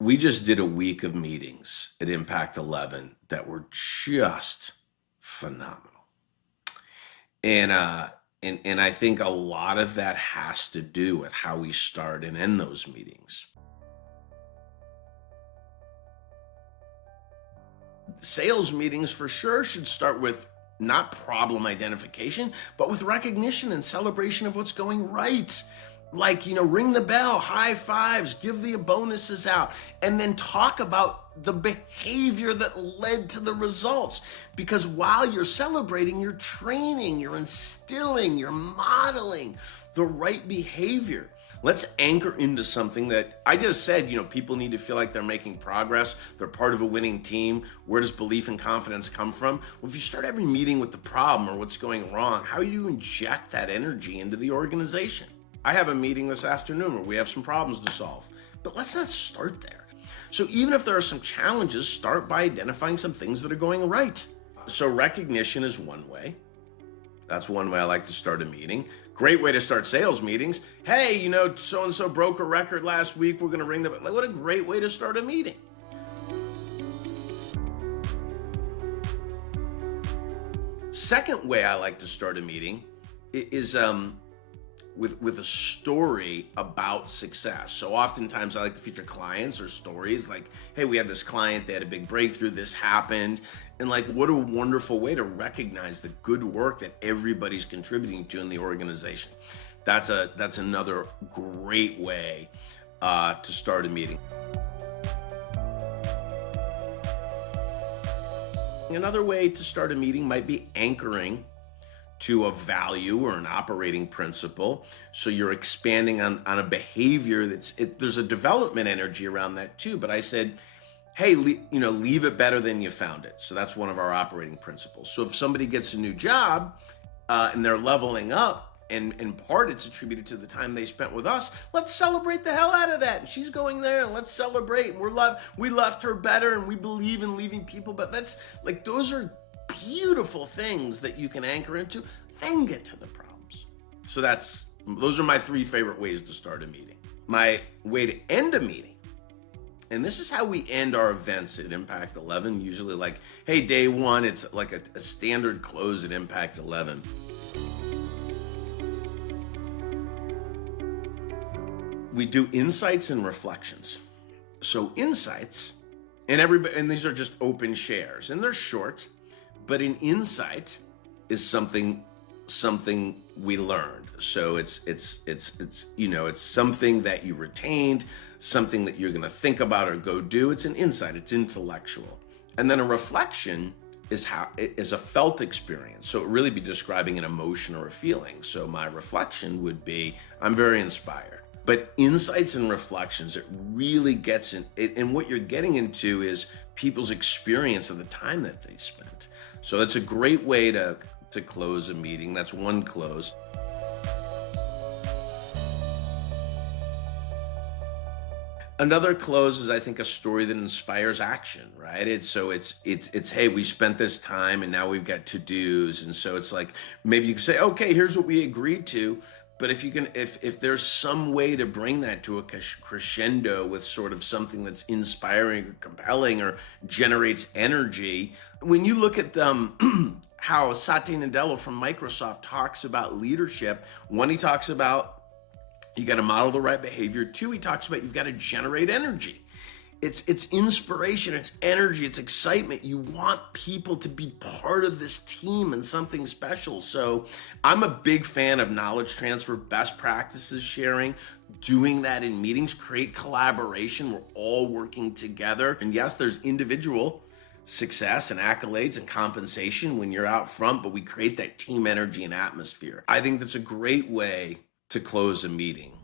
We just did a week of meetings at Impact 11 that were just phenomenal. And and I think a lot of that has to do with how we start and end those meetings. Sales meetings for sure should start with not problem identification, but with recognition and celebration of what's going right. Like, ring the bell, high fives, give the bonuses out, and then talk about the behavior that led to the results. Because while you're celebrating, you're training, you're instilling, you're modeling the right behavior. Let's anchor into something that I just said, people need to feel like they're making progress. They're part of a winning team. Where does belief and confidence come from? Well, if you start every meeting with the problem or what's going wrong, how do you inject that energy into the organization? I have a meeting this afternoon where we have some problems to solve, but let's not start there. So even if there are some challenges, start by identifying some things that are going right. So recognition is one way. That's one way I like to start a meeting. Great way to start sales meetings. Hey, so-and-so broke a record last week. We're going to ring them. What a great way to start a meeting. Second way I like to start a meeting is with a story about success. So oftentimes I like to feature clients or stories like, hey, we had this client, they had a big breakthrough, this happened. And like, what a wonderful way to recognize the good work that everybody's contributing to in the organization. That's another great way to start a meeting. Another way to start a meeting might be anchoring to a value or an operating principle. So you're expanding on a behavior there's a development energy around that too. But I said, hey, leave it better than you found it. So that's one of our operating principles. So if somebody gets a new job and they're leveling up, and in part it's attributed to the time they spent with us, let's celebrate the hell out of that. And she's going there and let's celebrate. And we left her better and we believe in leaving people. But that's like, those are beautiful things that you can anchor into, then get to the problems. So those are my three favorite ways to start a meeting. My way to end a meeting, and this is how we end our events at Impact 11, usually like, hey, day one, it's like a standard close at Impact 11. We do insights and reflections. So insights, and these are just open shares, and they're short, but an insight is something we learned. So it's something that you retained, something that you're going to think about or go do. It's an insight. It's intellectual. And then a reflection is a felt experience. So it really be describing an emotion or a feeling. So my reflection would be, I'm very inspired. But insights and reflections, it really gets in, and what you're getting into is people's experience of the time that they spent. So that's a great way to close a meeting. That's one close. Another close is, I think, a story that inspires action, right? It's hey, we spent this time and now we've got to-dos. And so it's like, maybe you can say, okay, here's what we agreed to. But if there's some way to bring that to a crescendo with sort of something that's inspiring or compelling or generates energy. When you look at how Satya Nadella from Microsoft talks about leadership, one, he talks about you got to model the right behavior. Two, he talks about you've got to generate energy. It's inspiration, it's energy, it's excitement. You want people to be part of this team and something special. So I'm a big fan of knowledge transfer, best practices sharing, doing that in meetings, create collaboration. We're all working together. And yes, there's individual success and accolades and compensation when you're out front, but we create that team energy and atmosphere. I think that's a great way to close a meeting.